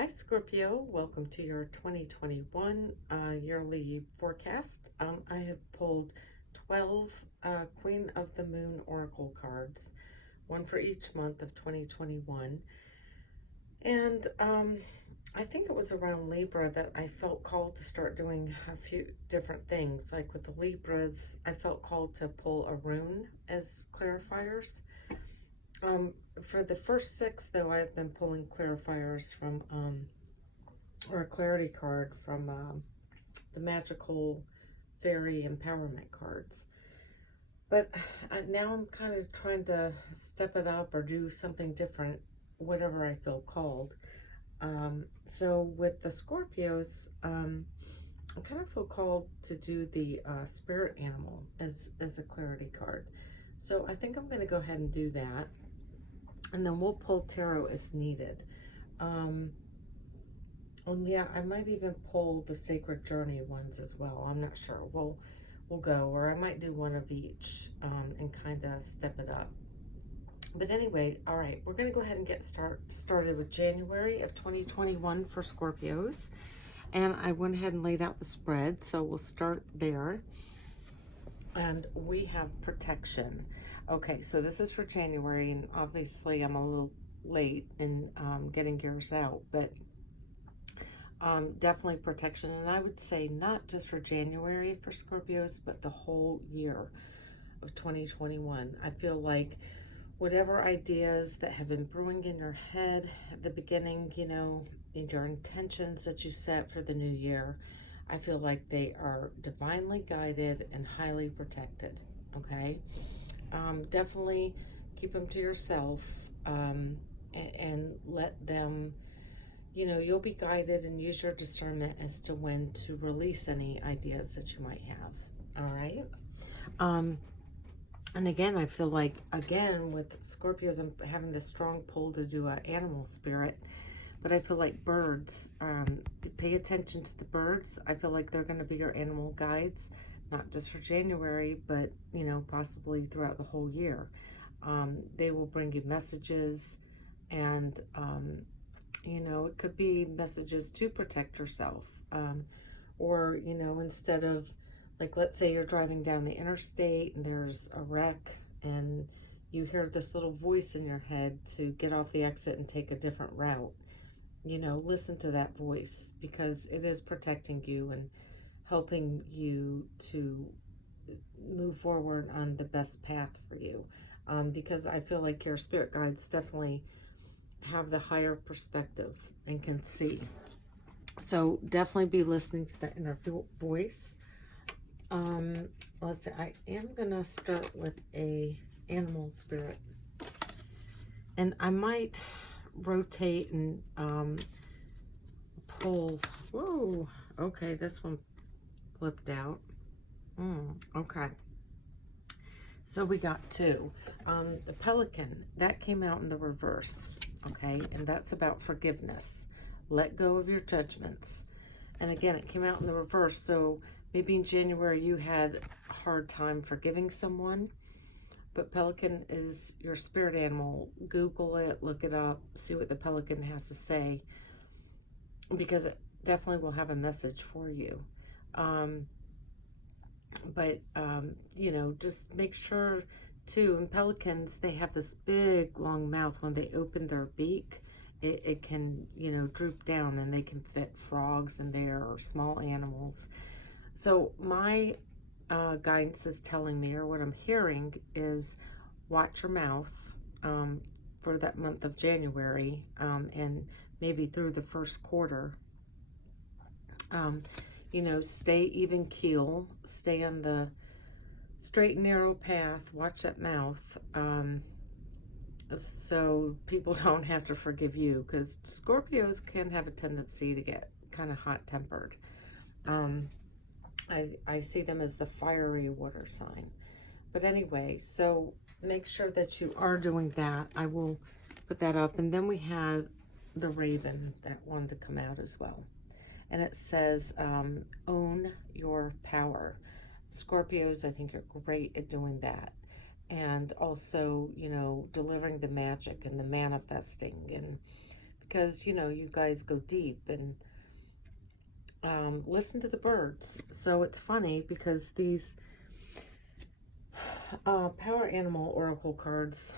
Hi, Scorpio. Welcome to your 2021 yearly forecast. I have pulled 12 Queen of the Moon Oracle cards, one for each month of 2021. And I think it was around Libra that I felt called to start doing a few different things. Like with the Libras, I felt called to pull a rune as clarifiers. For the first six, though, I've been pulling clarifiers from, or a clarity card from the magical fairy empowerment cards. But now I'm kind of trying to step it up or do something different, whatever I feel called. So with the Scorpios, I kind of feel called to do the spirit animal as a clarity card. So I think I'm going to go ahead and do that. And then we'll pull tarot as needed. And yeah, I might even pull the Sacred Journey ones as well. I'm not sure. We'll go, or I might do one of each and kind of step it up. But anyway, all right, we're going to go ahead and get started with January of 2021 for Scorpios. And I went ahead and laid out the spread, so we'll start there. And we have protection. Okay, so this is for January, and obviously I'm a little late in getting yours out, but definitely protection. And I would say not just for January for Scorpios, but the whole year of 2021. I feel like whatever ideas that have been brewing in your head at the beginning, you know, in your intentions that you set for the new year, I feel like they are divinely guided and highly protected, okay? Definitely keep them to yourself and let them, you know, you'll be guided and use your discernment as to when to release any ideas that you might have, all right? And again, I feel like, again, with Scorpios, I'm having this strong pull to do an animal spirit. But I feel like birds, pay attention to the birds. I feel like they're going to be your animal guides, not just for January, but, you know, possibly throughout the whole year. They will bring you messages, and, you know, it could be messages to protect yourself. Or, you know, instead of, like, let's say you're driving down the interstate and there's a wreck and you hear this little voice in your head to get off the exit and take a different route. You know, listen to that voice, because it is protecting you and helping you to move forward on the best path for you. Because I feel like your spirit guides definitely have the higher perspective and can see. So definitely be listening to that inner voice. Let's see, I am going to start with a animal spirit. And I might rotate and pull. Whoa, okay, this one flipped out. Okay, so we got two. The pelican, that came out in the reverse, okay, and that's about forgiveness. Let go of your judgments. And again, it came out in the reverse, so maybe in January you had a hard time forgiving someone. But pelican is your spirit animal. Google it, look it up, see what the pelican has to say, because it definitely will have a message for you. You know, just make sure too, in pelicans, they have this big long mouth. When they open their beak, it can, you know, droop down, and they can fit frogs in there or small animals. So my guidance is telling me, or what I'm hearing is, watch your mouth for that month of January, and maybe through the first quarter. You know, stay even keel, stay on the straight and narrow path, watch that mouth, so people don't have to forgive you, because Scorpios can have a tendency to get kind of hot-tempered. I see them as the fiery water sign. But anyway, so make sure that you are doing that. I will put that up. And then we have the raven that wanted to come out as well. And it says, own your power. Scorpios, I think, are great at doing that. And also, you know, delivering the magic and the manifesting and because, you know, you guys go deep and listen to the birds. So it's funny because these Power Animal Oracle cards,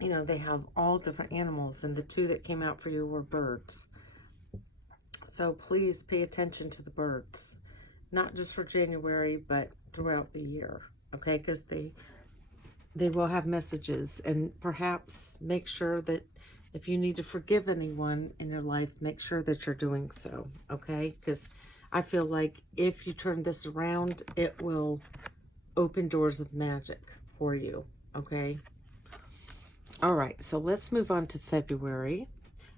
you know, they have all different animals, and the two that came out for you were birds. So please pay attention to the birds, not just for January, but throughout the year, okay? Because they will have messages, and perhaps make sure that if you need to forgive anyone in your life, make sure that you're doing so, okay? Because I feel like if you turn this around, it will open doors of magic for you, okay? All right, so let's move on to February,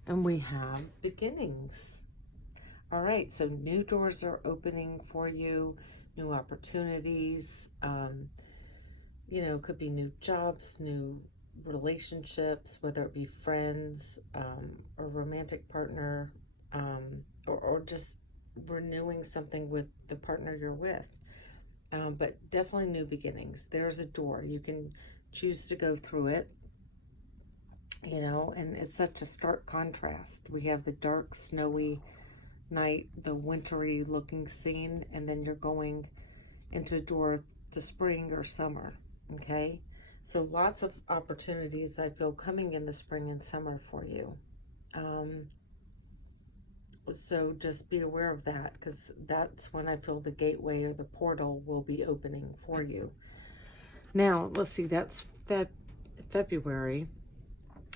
and we have beginnings. All right, so new doors are opening for you, new opportunities, you know, could be new jobs, new relationships, whether it be friends, or romantic partner, or just renewing something with the partner you're with. But definitely new beginnings. There's a door. You can choose to go through it, you know, and it's such a stark contrast. We have the dark, snowy night, the wintry looking scene, and then you're going into a door to spring or summer, okay? So lots of opportunities, I feel, coming in the spring and summer for you. So just be aware of that, because that's when I feel the gateway or the portal will be opening for you. Now, let's see, that's February.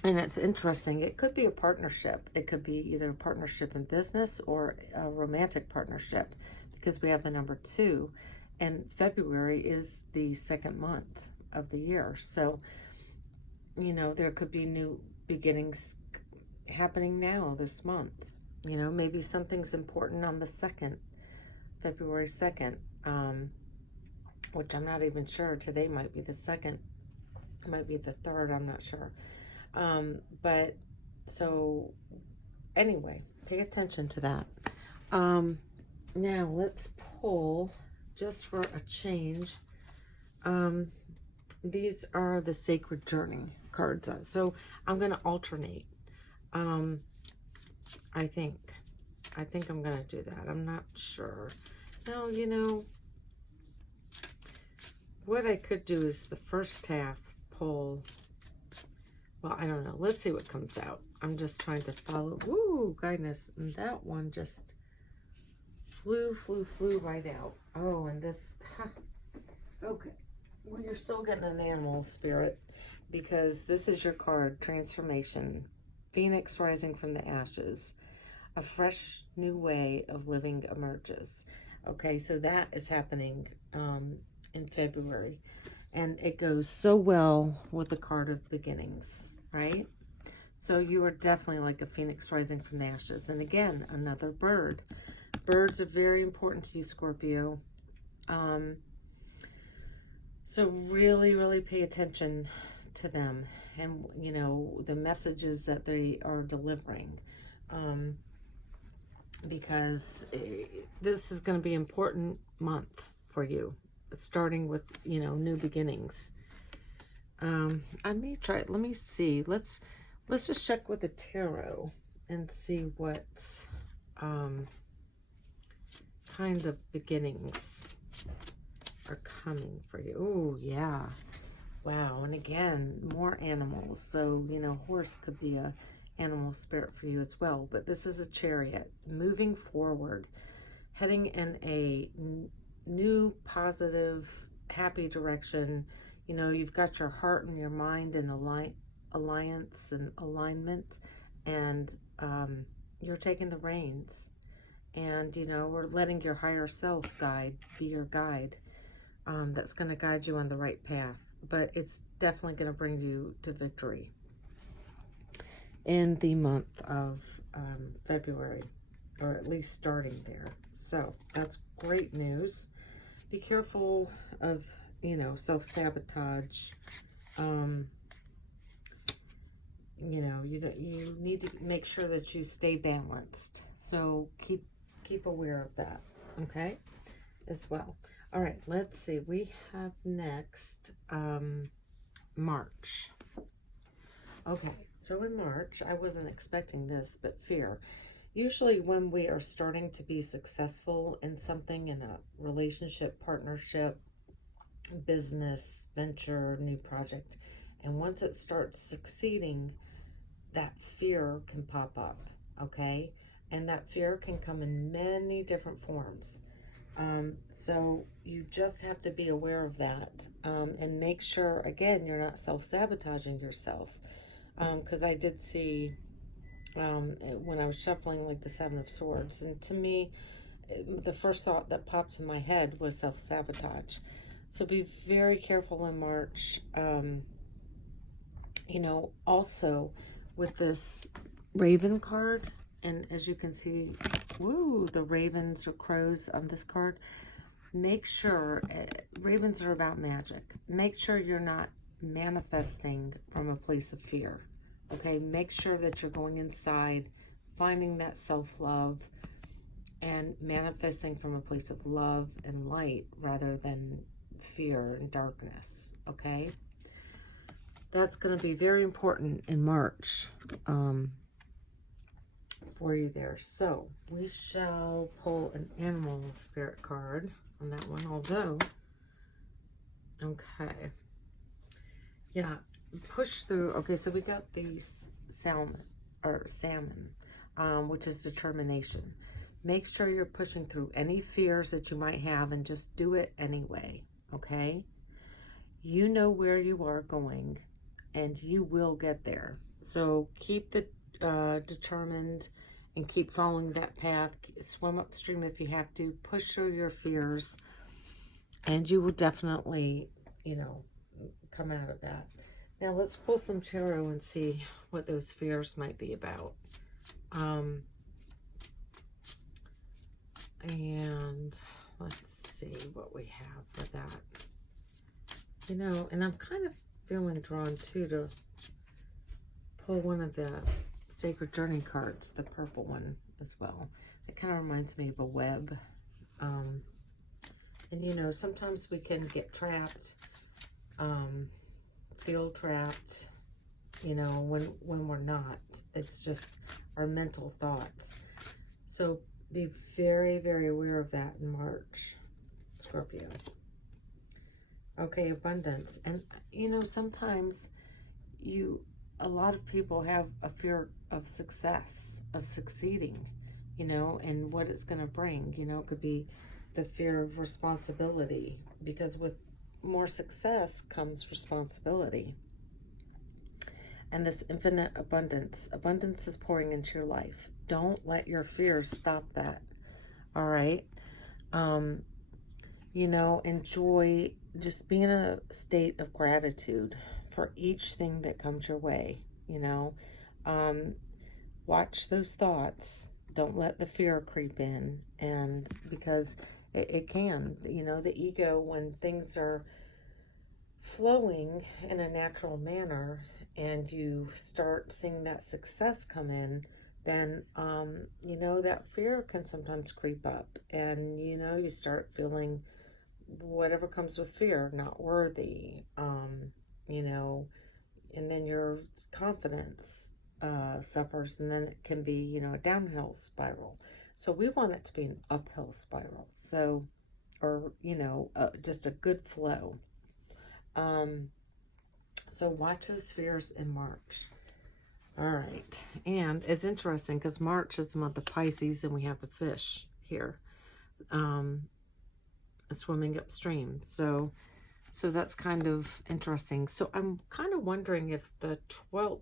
And it's interesting. It could be a partnership. It could be either a partnership in business or a romantic partnership, because we have the number 2. And February is the second month of the year. So, you know, there could be new beginnings happening now this month. You know, maybe something's important on the 2nd, February 2nd, which I'm not even sure. Today might be the 2nd. It might be the 3rd. I'm not sure. But so anyway, pay attention to that. Now let's pull, just for a change. These are the Sacred Journey cards. So I'm going to alternate. I think I'm going to do that. I'm not sure. No, you know, what I could do is the first half pull. Well, I don't know. Let's see what comes out. I'm just trying to follow. Ooh, goodness. And that one just flew right out. Oh, and this. Huh. Okay. Well, you're still getting an animal spirit, because this is your card, Transformation. Phoenix rising from the ashes. A fresh new way of living emerges. Okay, so that is happening in February. And it goes so well with the card of beginnings, right? So you are definitely like a phoenix rising from the ashes. And again, another bird. Birds are very important to you, Scorpio. So really pay attention to them, and, you know, the messages that they are delivering. Because this is going to be an important month for you, starting with, you know, new beginnings. I may try it. Let me see. Let's just check with the tarot and see what kind of beginnings are coming for you. Oh, yeah. Wow. And again, more animals. So, you know, horse could be a animal spirit for you as well. But this is a Chariot, moving forward, heading in a new, positive, happy direction. You know, you've got your heart and your mind in alliance and alignment, and you're taking the reins. And, you know, we're letting your higher self be your guide. That's going to guide you on the right path. But it's definitely going to bring you to victory in the month of February, or at least starting there. So that's great news. Be careful of, you know, self-sabotage. You know, you need to make sure that you stay balanced. So keep aware of that, okay, as well. All right, let's see. We have next March. Okay, So in March, I wasn't expecting this, but fear. Usually, when we are starting to be successful in something, in a relationship, partnership, business, venture, new project, and once it starts succeeding, that fear can pop up, okay? And that fear can come in many different forms. So you just have to be aware of that, and make sure, again, you're not self-sabotaging yourself. Because I did see, when I was shuffling, like the Seven of Swords, and to me, the first thought that popped in my head was self-sabotage. So be very careful in March. Also with this Raven card, and as you can see, woo, the ravens or crows on this card. Make sure, ravens are about magic. Make sure you're not manifesting from a place of fear. Okay, make sure that you're going inside, finding that self-love, and manifesting from a place of love and light rather than fear and darkness. Okay, that's going to be very important in March for you there. So we shall pull an animal spirit card on that one, although, okay, yeah, push through. Okay, so we got the salmon, which is determination. Make sure you're pushing through any fears that you might have and just do it anyway, okay? You know where you are going, and you will get there. So keep the determined and keep following that path. Swim upstream if you have to. Push through your fears, and you will definitely, come out of that. Now let's pull some tarot and see what those fears might be about. And let's see what we have for that. And I'm kind of feeling drawn too to pull one of the Sacred Journey cards, the purple one as well. It kind of reminds me of a web. And sometimes we can get trapped, feel trapped, when we're not. It's just our mental thoughts. So be very, very aware of that in March, Scorpio. Okay, abundance. And, sometimes a lot of people have a fear of success, of succeeding, and what it's going to bring. It could be the fear of responsibility, because with more success comes responsibility. And this infinite abundance is pouring into your life. Don't let your fears stop that. All right. Enjoy, just be in a state of gratitude for each thing that comes your way. Watch those thoughts. Don't let the fear creep in. And because it can, the ego, when things are flowing in a natural manner and you start seeing that success come in, then, that fear can sometimes creep up, and, you start feeling whatever comes with fear, not worthy, and then your confidence suffers, and then it can be, a downhill spiral. So we want it to be an uphill spiral. So, or, just a good flow. So watch those fears in March. All right. And it's interesting because March is the month of Pisces, and we have the fish here swimming upstream. So that's kind of interesting. So I'm kind of wondering if the 12th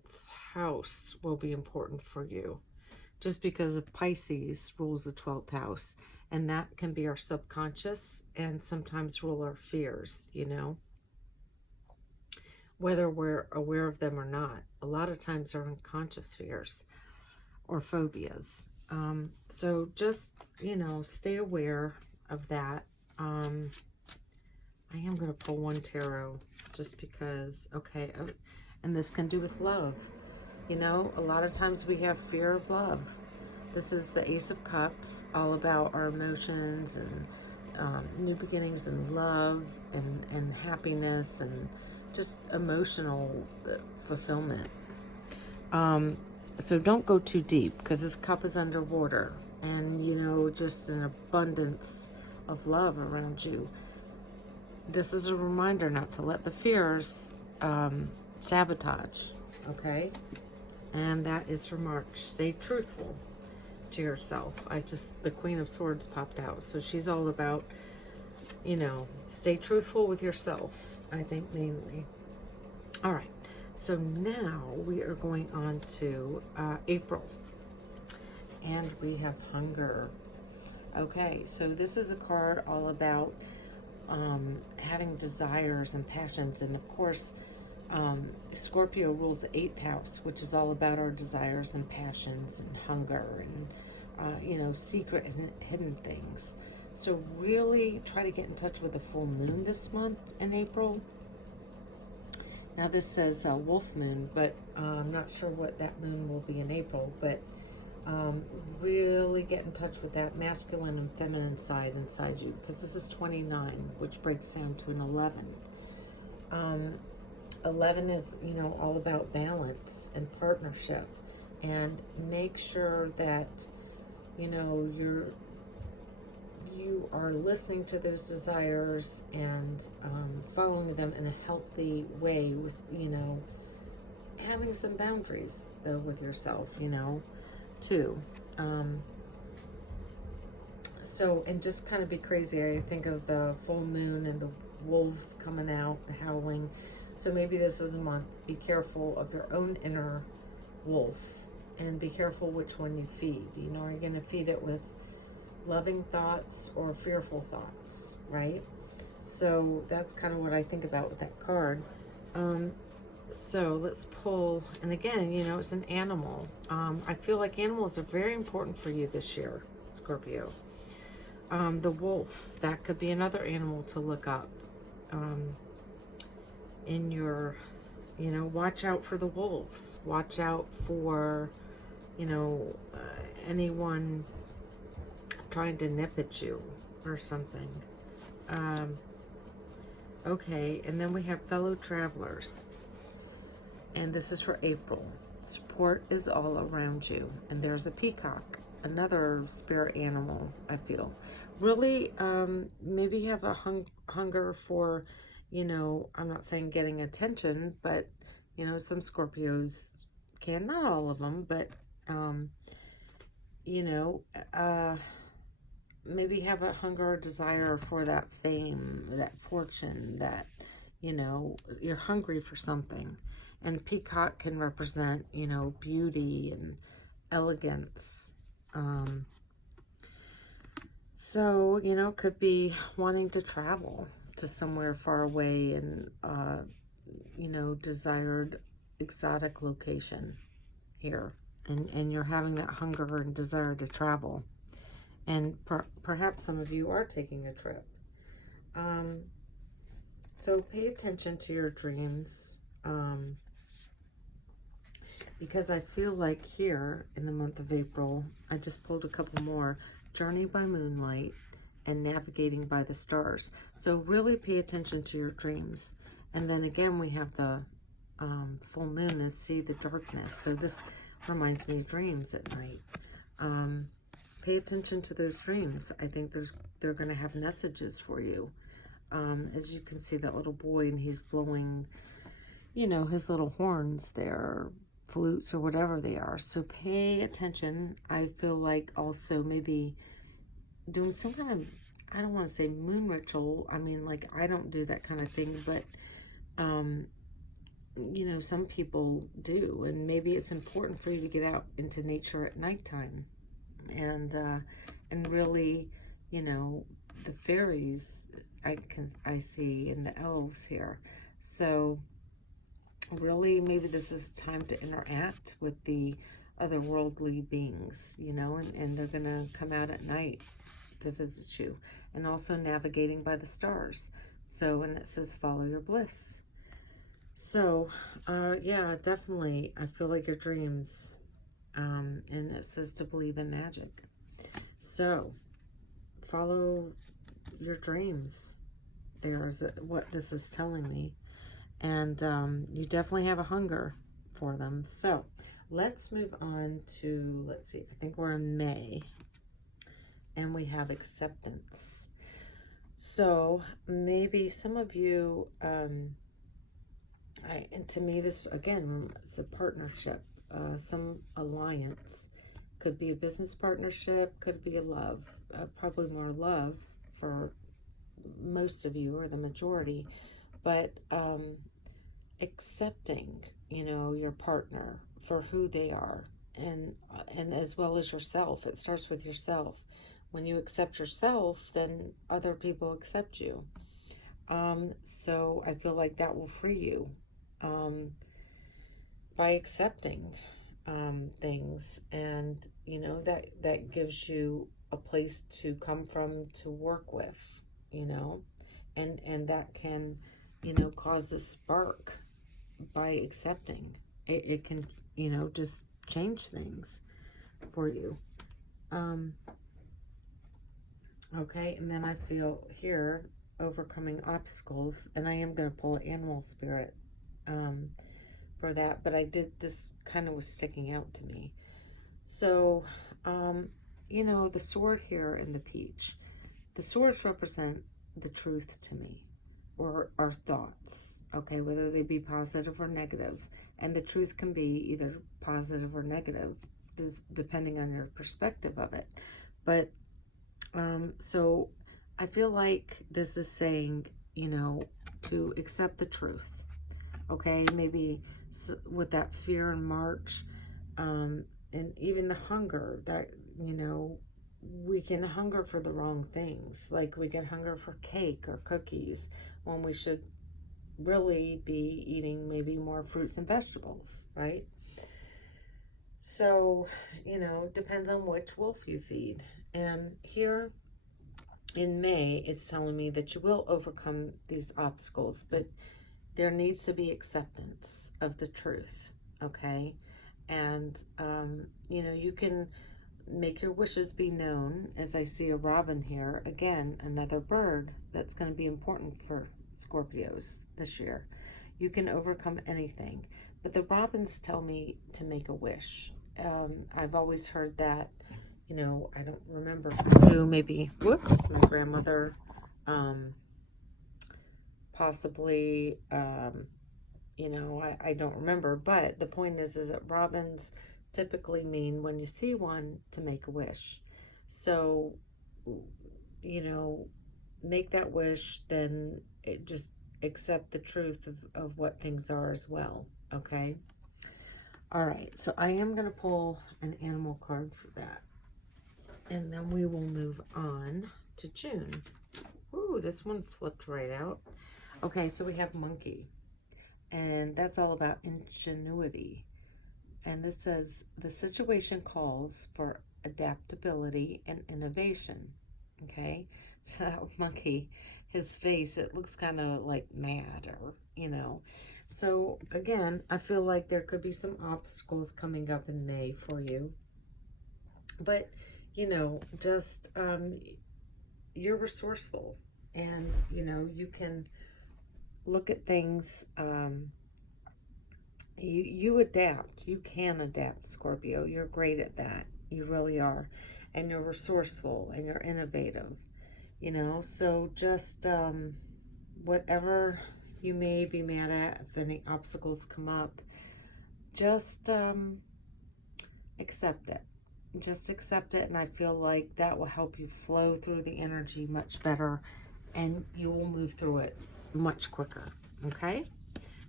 house will be important for you, just because of Pisces rules the 12th house, and that can be our subconscious and sometimes rule our fears, whether we're aware of them or not. A lot of times they're unconscious fears or phobias. So just, stay aware of that. I am going to pull one tarot just because, okay, and this can do with love. A lot of times we have fear of love. This is the Ace of Cups, all about our emotions and new beginnings and love and happiness and just emotional fulfillment. So don't go too deep, because this cup is underwater, and just an abundance of love around you. This is a reminder not to let the fears sabotage, okay? And that is for March. Stay truthful to yourself. The Queen of Swords popped out. So she's all about, stay truthful with yourself, I think, mainly. All right. So now we are going on to April. And we have hunger. Okay, so this is a card all about having desires and passions. And of course, Scorpio rules the 8th house, which is all about our desires and passions and hunger and, secret and hidden things. So really try to get in touch with the full moon this month in April. Now this says wolf moon, but I'm not sure what that moon will be in April, but really get in touch with that masculine and feminine side inside you, because this is 29, which breaks down to an 11. 11 is, all about balance and partnership, and make sure that, you are listening to those desires and following them in a healthy way with, having some boundaries, though, with yourself, too. So, and just kind of be crazy. I think of the full moon and the wolves coming out, the howling. So maybe this is a month. Be careful of your own inner wolf, and be careful which one you feed. Are you going to feed it with loving thoughts or fearful thoughts, right? So that's kind of what I think about with that card. So let's pull, and again, it's an animal. I feel like animals are very important for you this year, Scorpio. The wolf, that could be another animal to look up. In your, watch out for the wolves. Watch out for, anyone trying to nip at you or something. Okay, and then we have fellow travelers. And this is for April. Support is all around you. And there's a peacock, another spirit animal, I feel. Really, maybe have a hunger for, I'm not saying getting attention, but, some Scorpios can, not all of them, but, maybe have a hunger or desire for that fame, that fortune, that, you're hungry for something. And peacock can represent, beauty and elegance. So, could be wanting to travel to somewhere far away and, desired exotic location here. And you're having that hunger and desire to travel. And perhaps some of you are taking a trip. So pay attention to your dreams. Because I feel like here in the month of April, I just pulled a couple more. Journey by Moonlight and Navigating by the Stars. So really pay attention to your dreams. And then again, we have the full moon and see the darkness. So this reminds me of dreams at night. Pay attention to those dreams. I think they're going to have messages for you. As you can see, that little boy, and he's blowing, his little horns there, flutes or whatever they are. So pay attention. I feel like also maybe doing some kind of, I don't want to say moon ritual. I mean, like, I don't do that kind of thing, but, some people do. And maybe it's important for you to get out into nature at nighttime. And really, the fairies I see, and the elves here. So really, maybe this is time to interact with the otherworldly beings, and they're going to come out at night to visit you. And also navigating by the stars. So, and it says follow your bliss. So, yeah, definitely, I feel like your dreams, and it says to believe in magic. So, follow your dreams. There's what this is telling me. And you definitely have a hunger for them. So, Let's move on to, let's see, I think we're in May, and we have acceptance. So maybe some of you, and to me, this again, it's a partnership, some alliance. Could be a business partnership, could be a love, probably more love for most of you or the majority, but accepting, your partner for who they are, and as well as yourself. It starts with yourself. When you accept yourself, then other people accept you. So I feel like that will free you by accepting things, and that gives you a place to come from, to work with, and that can cause a spark by accepting. It can just change things for you. Okay, and then I feel here overcoming obstacles, and I am going to pull animal spirit for that, but this kind of was sticking out to me. So, the sword here and the peach. The swords represent the truth to me, or our thoughts, okay, whether they be positive or negative. And the truth can be either positive or negative, depending on your perspective of it. But, so I feel like this is saying, to accept the truth, okay? Maybe with that fear in March, and even the hunger that, we can hunger for the wrong things. Like we can hunger for cake or cookies when we should really be eating maybe more fruits and vegetables, right? So, depends on which wolf you feed. And here in May, it's telling me that you will overcome these obstacles, but there needs to be acceptance of the truth, okay? And, you can make your wishes be known, as I see a robin here. Again, another bird that's going to be important for Scorpios this year. You can overcome anything. But the robins tell me to make a wish. I've always heard that, I don't remember who, maybe, my grandmother, possibly, I don't remember. But the point is that robins typically mean, when you see one, to make a wish. So, make that wish, then just accept the truth of what things are as well, okay? All right, so I am going to pull an animal card for that. And then we will move on to June. Ooh, this one flipped right out. Okay, so we have monkey. And that's all about ingenuity. And this says, the situation calls for adaptability and innovation. Okay, so that monkey, his face, it looks kind of like mad, or, So again, I feel like there could be some obstacles coming up in May for you. But, just, you're resourceful, and, you can look at things, you adapt. You can adapt, Scorpio. You're great at that. You really are. And you're resourceful, and you're innovative, So just whatever you may be mad at, if any obstacles come up, just accept it. Just accept it, and I feel like that will help you flow through the energy much better, and you will move through it much quicker, okay?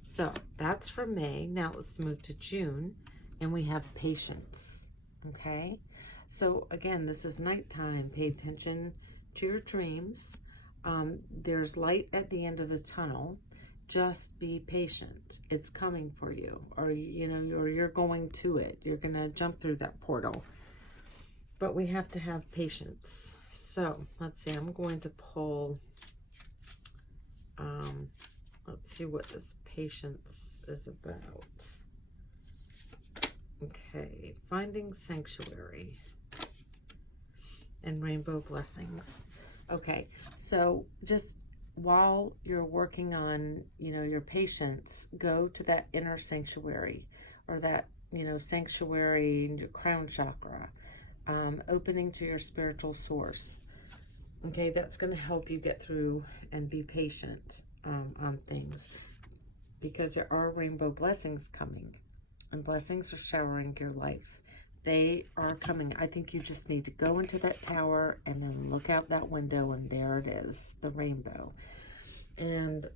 So that's for May. Now let's move to June, and we have patience, okay? So again, this is nighttime. Pay attention to your dreams. There's light at the end of the tunnel. Just be patient. It's coming for you, or you're going to it. You're going to jump through that portal. But we have to have patience. So let's see. I'm going to pull. Let's see what this patience is about. Okay, finding sanctuary and rainbow blessings. Okay, so just while you're working on, your patience, go to that inner sanctuary, or that, sanctuary, your crown chakra, opening to your spiritual source. Okay, that's going to help you get through and be patient on things, because there are rainbow blessings coming, and blessings are showering your life. They are coming. I think you just need to go into that tower and then look out that window, and there it is, the rainbow. And,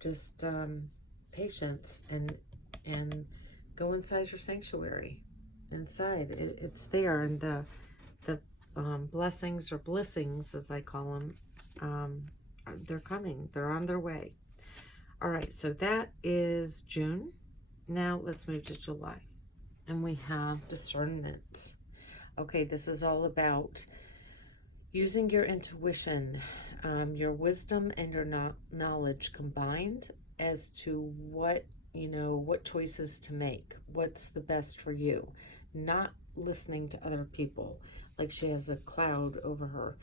just patience, and go inside your sanctuary. Inside, it's there, and the blessings, or blessings as I call them, they're coming. They're on their way. All right, so that is June. Now let's move to July, and we have discernment. Okay, this is all about using your intuition, your wisdom, and your knowledge combined as to what choices to make, what's the best for you, not listening to other people like she has a cloud over her.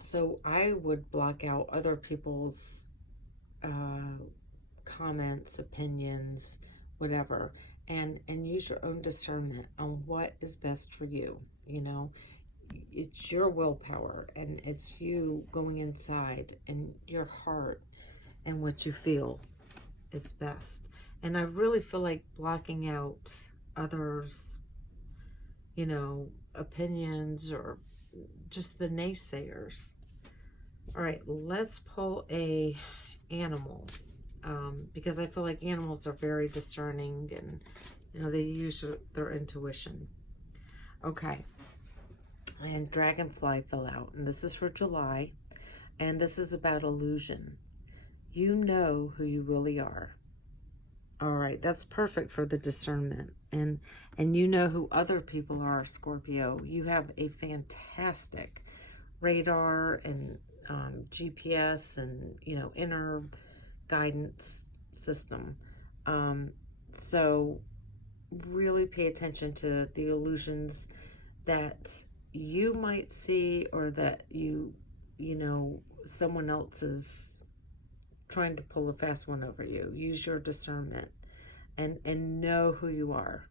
So I would block out other people's comments, opinions, whatever, and use your own discernment on what is best for you. It's your willpower, and it's you going inside and your heart and what you feel is best. And I really feel like blocking out others, opinions, or just the naysayers. All right, let's pull a animal, because I feel like animals are very discerning, and they use their intuition. Okay, and dragonfly fell out, and this is for July, and this is about illusion. You know who you really are. All right, that's perfect for the discernment. And you know who other people are, Scorpio. You have a fantastic radar and GPS and, inner guidance system. So really pay attention to the illusions that you might see, or that someone else is trying to pull a fast one over you. Use your discernment and know who you are.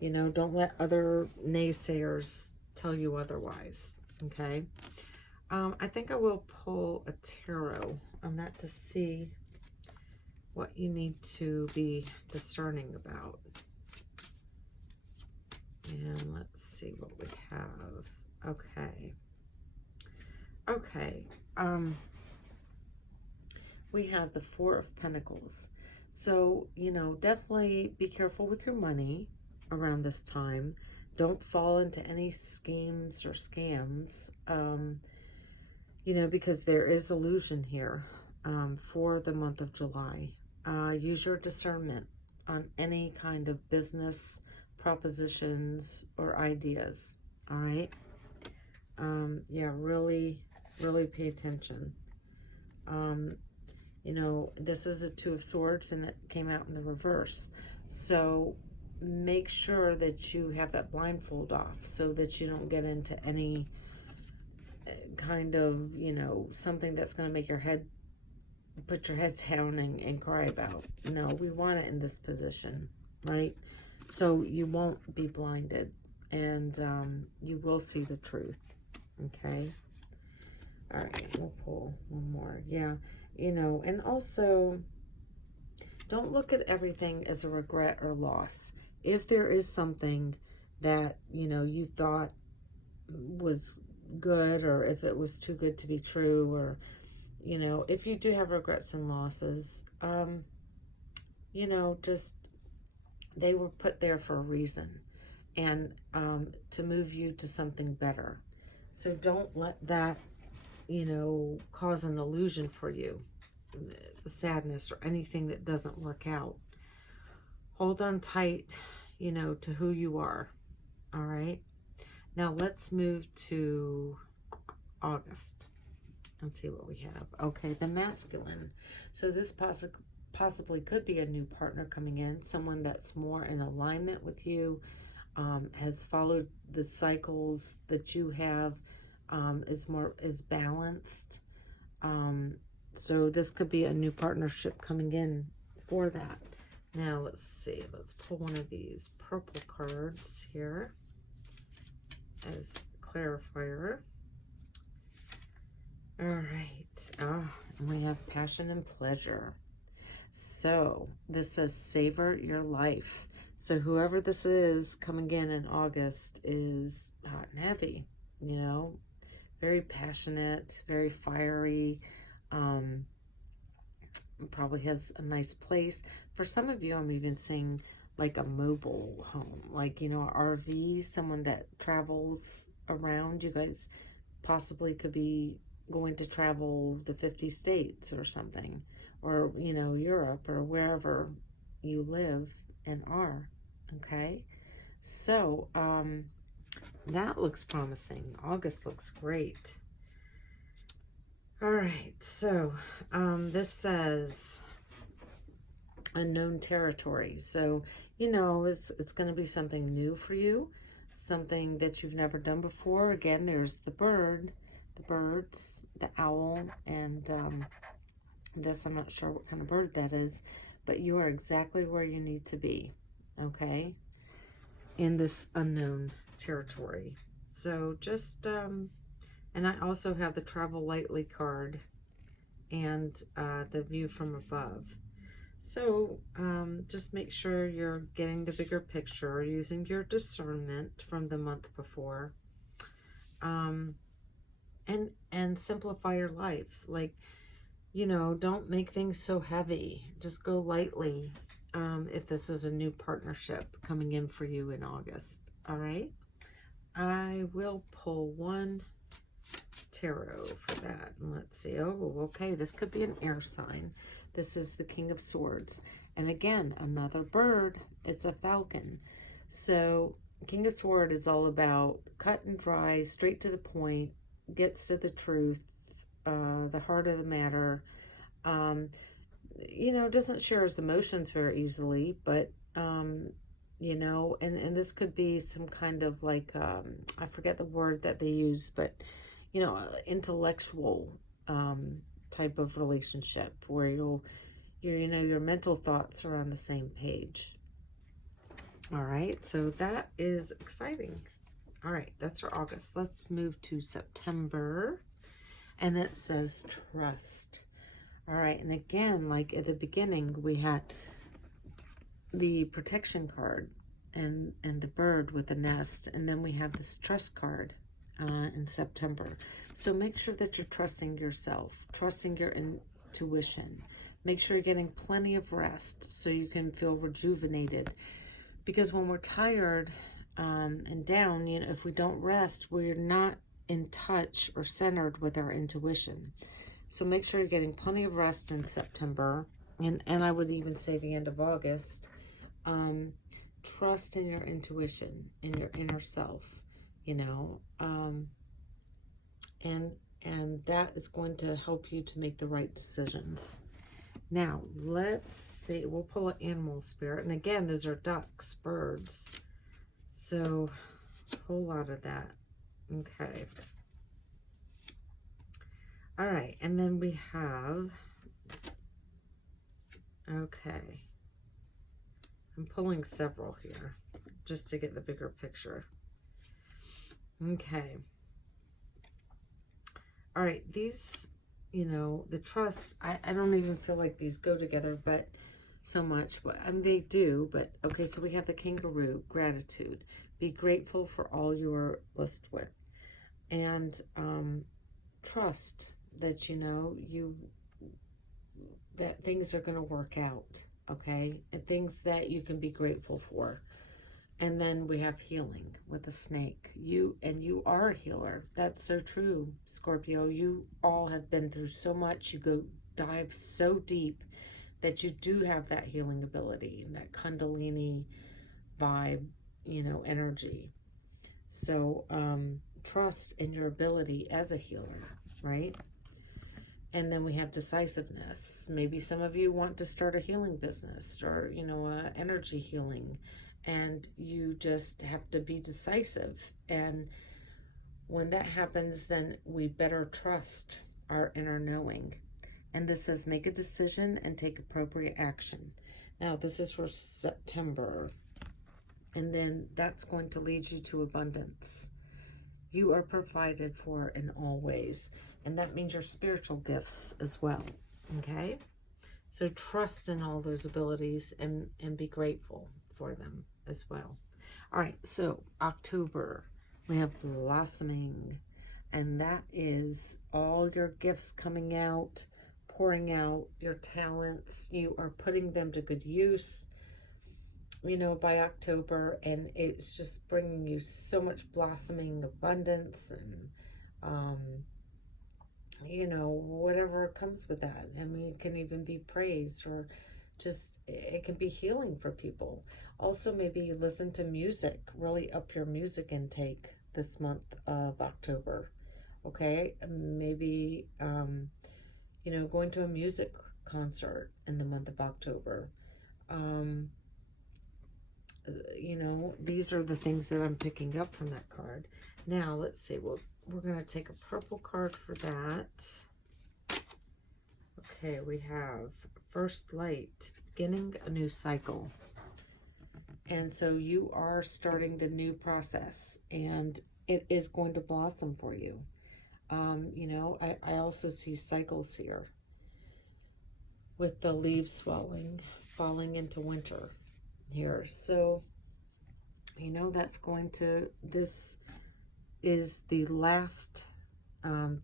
Don't let other naysayers tell you otherwise. Okay. I think I will pull a tarot on that to see what you need to be discerning about. And let's see what we have. Okay. We have the Four of Pentacles. So, definitely be careful with your money around this time. Don't fall into any schemes or scams, because there is illusion here for the month of July. Use your discernment on any kind of business propositions or ideas. All right. Really, really pay attention. This is a Two of Swords, and it came out in the reverse. So make sure that you have that blindfold off, so that you don't get into any kind of, something that's going to make put your head down and cry about. No, we want it in this position, right? So you won't be blinded, and you will see the truth. Okay. All right, we'll pull one more. Yeah. And also, don't look at everything as a regret or loss. If there is something that, you thought was good, or if it was too good to be true, or, if you do have regrets and losses, just, they were put there for a reason, and to move you to something better. So don't let that cause an illusion for you, sadness, or anything that doesn't work out. Hold on tight, to who you are. All right. Now let's move to August and see what we have. Okay, the masculine. So this possibly could be a new partner coming in, someone that's more in alignment with you, has followed the cycles that you have, is balanced. So this could be a new partnership coming in for that. Now, let's see. Let's pull one of these purple cards here as clarifier. All right. And we have passion and pleasure. So this says savor your life. So whoever this is coming in August is hot and heavy, you know, very passionate, very fiery, probably has a nice place. For some of you, I'm even seeing like a mobile home, like, you know, an RV, someone that travels around. You guys possibly could be going to travel the 50 states or something, or, you know, Europe or wherever you live and are. Okay, so that looks promising. August looks great. All right, so this says unknown territory. So, you know, it's going to be something new for you, something that you've never done before. Again, there's the bird, the birds, the owl, and this, I'm not sure what kind of bird that is, but you are exactly where you need to be, okay, in this unknown territory. So just, and I also have the travel lightly card and the view from above. So just make sure you're getting the bigger picture, using your discernment from the month before, and simplify your life. Like, you know, don't make things so heavy. Just go lightly if this is a new partnership coming in for you in August. All right. I will pull one tarot for that. And let's see. Oh, okay. This could be an air sign. This is the King of Swords. And again, another bird. It's a falcon. So King of Swords is all about cut and dry, straight to the point, gets to the truth, the heart of the matter. You know, doesn't share his emotions very easily, but you know, and this could be some kind of like I forget the word that they use, but you know, intellectual type of relationship where you know, your mental thoughts are on the same page. All right, so that is exciting. All right, that's for August. Let's move to September, and it says trust. All right, and again, like at the beginning, we had the protection card and the bird with the nest, and then we have this trust card in September. So make sure that you're trusting yourself, trusting your intuition. Make sure you're getting plenty of rest so you can feel rejuvenated. Because when we're tired and down, you know, if we don't rest, we're not in touch or centered with our intuition. So make sure you're getting plenty of rest in September, and I would even say the end of August. Trust in your intuition, in your inner self, you know, and that is going to help you to make the right decisions. Now, let's see. We'll pull an animal spirit, and again, those are ducks, birds. So, a whole lot of that. Okay. All right, and then we have, okay, I'm pulling several here just to get the bigger picture. Okay. All right, these, you know, the trust, I don't even feel like these go together, but so much, but they do, but okay, so we have the kangaroo, gratitude. Be grateful for all you are blessed with. And trust that, you know, that things are going to work out, okay? And things that you can be grateful for. And then we have healing with the snake. You are a healer. That's so true, Scorpio. You all have been through so much. You dive so deep that you do have that healing ability and that Kundalini vibe, you know, energy. So trust in your ability as a healer, right? And then we have decisiveness. Maybe some of you want to start a healing business or, you know, energy healing. And you just have to be decisive. And when that happens, then we better trust our inner knowing. And this says make a decision and take appropriate action. Now, this is for September. And then that's going to lead you to abundance. You are provided for in all ways. And that means your spiritual gifts as well. Okay? So trust in all those abilities and be grateful for them as well. All right, so October, we have blossoming. And that is all your gifts coming out, pouring out your talents. You are putting them to good use, you know, by October. And it's just bringing you so much blossoming abundance and, you know, whatever comes with that. I mean, it can even be praise, or just, it can be healing for people. Also, maybe listen to music, really up your music intake this month of October. Okay, maybe, you know, going to a music concert in the month of October. You know, these are the things that I'm picking up from that card. Now, let's see. Well, we're going to take a purple card for that. Okay, we have First Light, beginning a new cycle. And so you are starting the new process, and it is going to blossom for you. You know, I also see cycles here with the leaves swelling, falling into winter here. So, you know, that's going to, this is the last third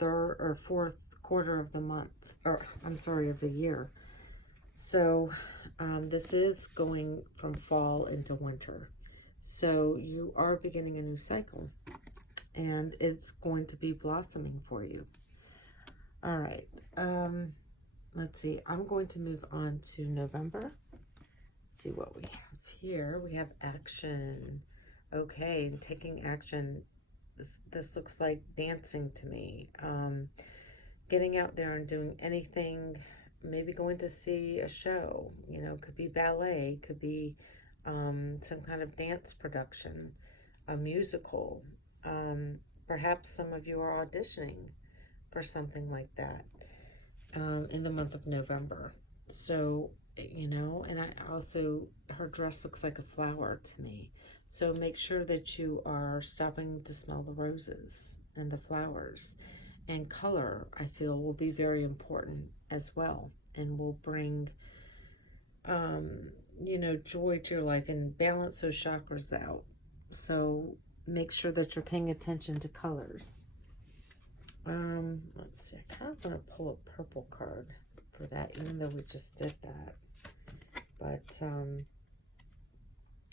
or fourth quarter of the month, or I'm sorry, of the year. So this is going from fall into winter. So you are beginning a new cycle, and it's going to be blossoming for you. All right. Let's see. I'm going to move on to November. Let's see what we have here. We have action. Okay, and taking action. This looks like dancing to me. Getting out there and doing anything. Maybe going to see a show. You know, could be ballet. Could be some kind of dance production. A musical. Perhaps some of you are auditioning for something like that in the month of November. So, you know, and I also, her dress looks like a flower to me. So make sure that you are stopping to smell the roses and the flowers. And color, I feel, will be very important as well, and will bring, you know, joy to your life and balance those chakras out. So make sure that you're paying attention to colors. Let's see, I kind of want to pull a purple card for that, even though we just did that. But,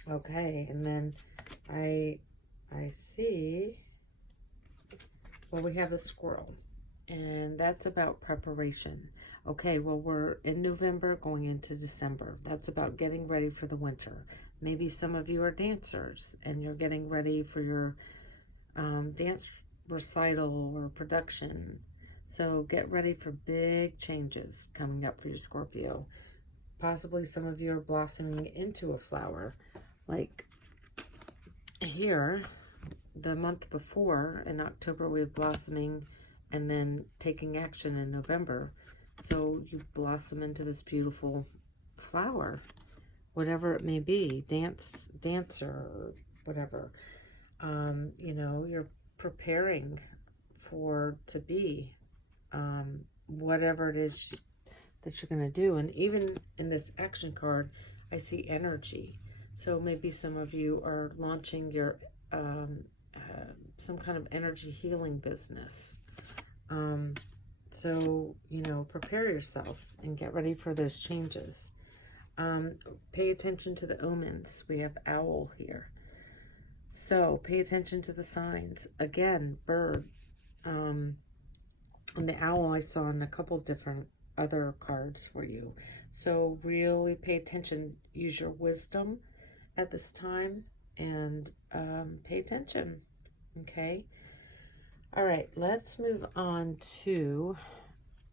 okay, and then I see, well, we have a squirrel, and that's about preparation. Okay, well, we're in November going into December. That's about getting ready for the winter. Maybe some of you are dancers, and you're getting ready for your dance recital or production. So get ready for big changes coming up for you, Scorpio. Possibly some of you are blossoming into a flower. Like here, the month before, in October, we have blossoming and then taking action in November. So you blossom into this beautiful flower, whatever it may be, dancer, or whatever. You know, you're preparing to be whatever it is that you're going to do. And even in this action card, I see energy. So maybe some of you are launching your some kind of energy healing business. So, you know, prepare yourself and get ready for those changes. Pay attention to the omens. We have owl here. So pay attention to the signs. Again, bird. And the owl I saw in a couple different other cards for you. So really pay attention. Use your wisdom at this time and pay attention. Okay. All right. Let's move on to,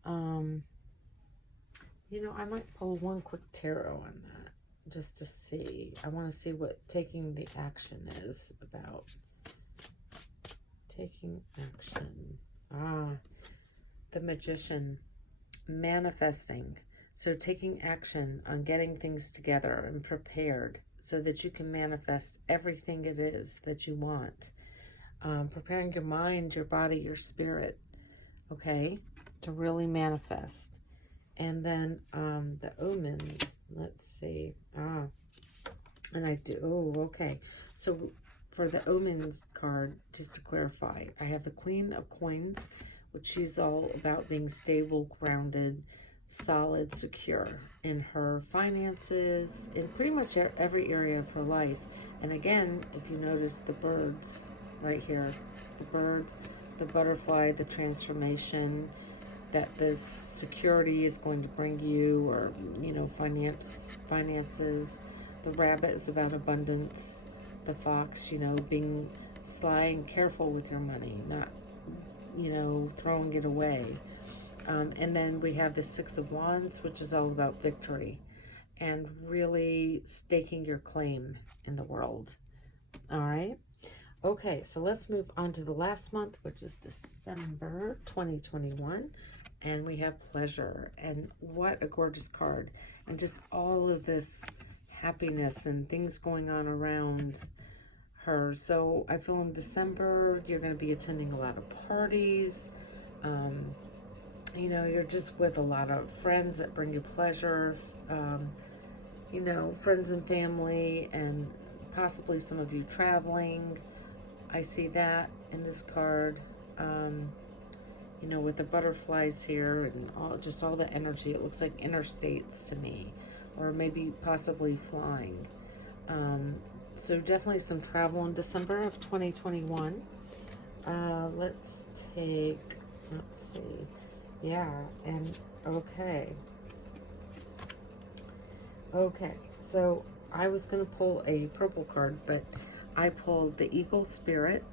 you know, I might pull one quick tarot on that just to see. I want to see what taking the action is about. Taking action. The Magician. manifesting. So taking action on getting things together and prepared so that you can manifest everything it is that you want. Preparing your mind, your body, your spirit, okay, to really manifest. And then the omen, let's see. And I do, okay. So for the omens card, just to clarify, I have the Queen of Coins, which she's all about being stable, grounded, solid, secure in her finances, in pretty much every area of her life. And again, if you notice the birds right here, the birds, the butterfly, the transformation that this security is going to bring you, or, you know, finances. The rabbit is about abundance. The fox, you know, being sly and careful with your money, not, you know, throwing it away. And then we have the Six of Wands, which is all about victory and really staking your claim in the world. All right. Okay, so let's move on to the last month, which is December 2021. And we have pleasure. And what a gorgeous card. And just all of this happiness and things going on around her. So I feel in December, you're going to be attending a lot of parties. You know, you're just with a lot of friends that bring you pleasure. You know, friends and family, and possibly some of you traveling. I see that in this card. You know, with the butterflies here and all the energy, it looks like interstates to me, or maybe possibly flying. So definitely some travel in December of 2021. Let's see. Yeah, and okay. Okay, so I was going to pull a purple card, but I pulled the Eagle Spirit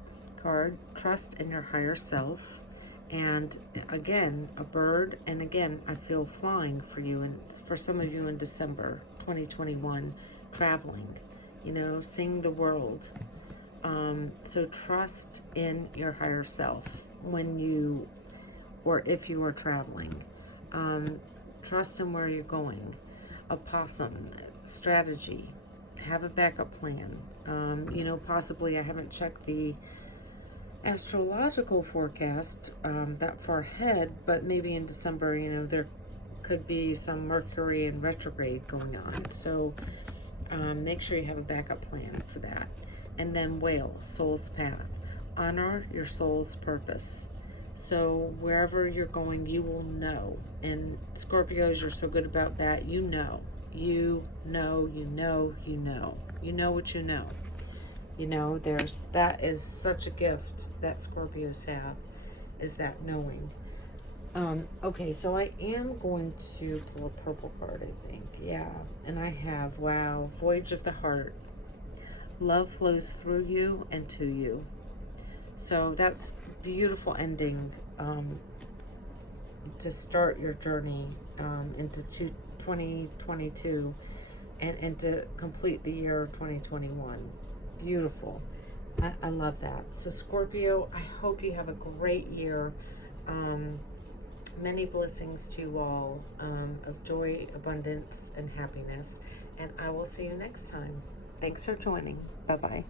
card, Trust in Your Higher Self. And again, a bird, and again, I feel flying for you, and for some of you in December 2021, traveling, you know, seeing the world. So trust in your higher self when you, or if you are traveling. Trust in where you're going. A possum, strategy, have a backup plan. You know, possibly I haven't checked the astrological forecast that far ahead, but maybe in December, you know, there could be some Mercury in retrograde going on. So make sure you have a backup plan for that. And then whale, soul's path. Honor your soul's purpose. So wherever you're going, you will know. And Scorpios, you're so good about that. You know. You know, you know, you know. You know what you know. You know, that is such a gift that Scorpios have, is that knowing. Okay, so I am going to pull a purple card, I think. Yeah, and I have, wow, Voyage of the Heart. Love flows through you and to you. So that's beautiful ending to start your journey into 2022 and to complete the year of 2021. Beautiful. I love that. So Scorpio, I hope you have a great year. Many blessings to you all of joy, abundance, and happiness. And I will see you next time. Thanks for joining. Bye-bye.